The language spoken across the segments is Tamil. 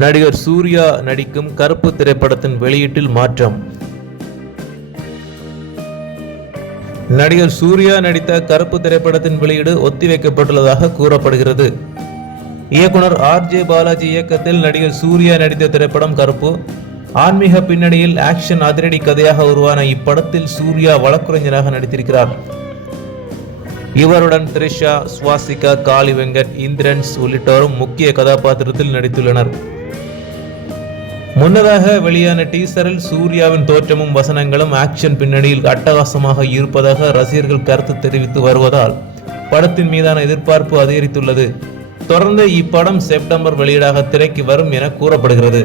நடிகர் சூர்யா நடிக்கும் கருப்பு திரைப்படத்தின் வெளியீட்டில் மாற்றம். நடிகர் சூர்யா நடித்த கருப்பு திரைப்படத்தின் வெளியீடு ஒத்திவைக்கப்பட்டுள்ளதாக கூறப்படுகிறது. இயக்குனர் ஆர்.ஜே. பாலாஜி இயக்கத்தில் நடிகர் சூர்யா நடித்த திரைப்படம் கருப்பு. ஆன்மீக பின்னணியில் ஆக்ஷன் அதிரடி கதையாக உருவான இப்படத்தில் சூர்யா வழக்குரைஞராக நடித்திருக்கிறார். இவருடன் த்ரிஷா, ஸ்வாசிகா, காளி வெங்கட், இந்திரன்ஸ் உள்ளிட்டோரும் முக்கிய கதாபாத்திரத்தில் நடித்துள்ளனர். முன்னதாக வெளியான டீசரில் சூர்யாவின் தோற்றமும் வசனங்களும் ஆக்ஷன் பின்னணியில் அட்டகாசமாக இருப்பதாக ரசிகர்கள் கருத்து தெரிவித்து வருவதால் படத்தின் மீதான எதிர்பார்ப்பு அதிகரித்துள்ளது. தொடர்ந்து இப்படம் செப்டம்பர் வெளியீடாக திரைக்கு வரும் என கூறப்படுகிறது.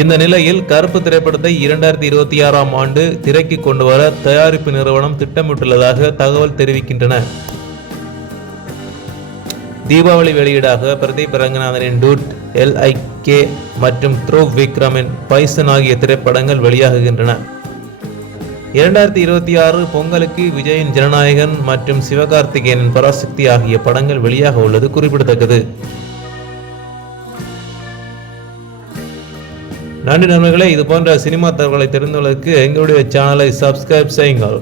இந்த நிலையில் கருப்பு திரைப்படத்தை 2026ஆம் ஆண்டு திரைக்கு கொண்டு வர தயாரிப்பு நிறுவனம் திட்டமிட்டுள்ளதாக தகவல் தெரிவிக்கின்றன. தீபாவளி வெளியீடாக பிரதீப் ரங்கநாதனின் டூட், LIK மற்றும் த்ருவ் விக்ரமின் பைசன் ஆகிய திரைப்படங்கள் வெளியாகுகின்றன. 2026 பொங்கலுக்கு விஜயின் ஜனநாயகன் மற்றும் சிவகார்த்திகேயனின் பராசக்தி ஆகிய படங்கள் வெளியாக உள்ளது குறிப்பிடத்தக்கது. நன்றி நண்பர்களே. இது போன்ற சினிமா தகவல்களை தெரிந்து கொள்வதற்கு எங்களுடைய சேனலை சப்ஸ்கிரைப் செய்யுங்கள்.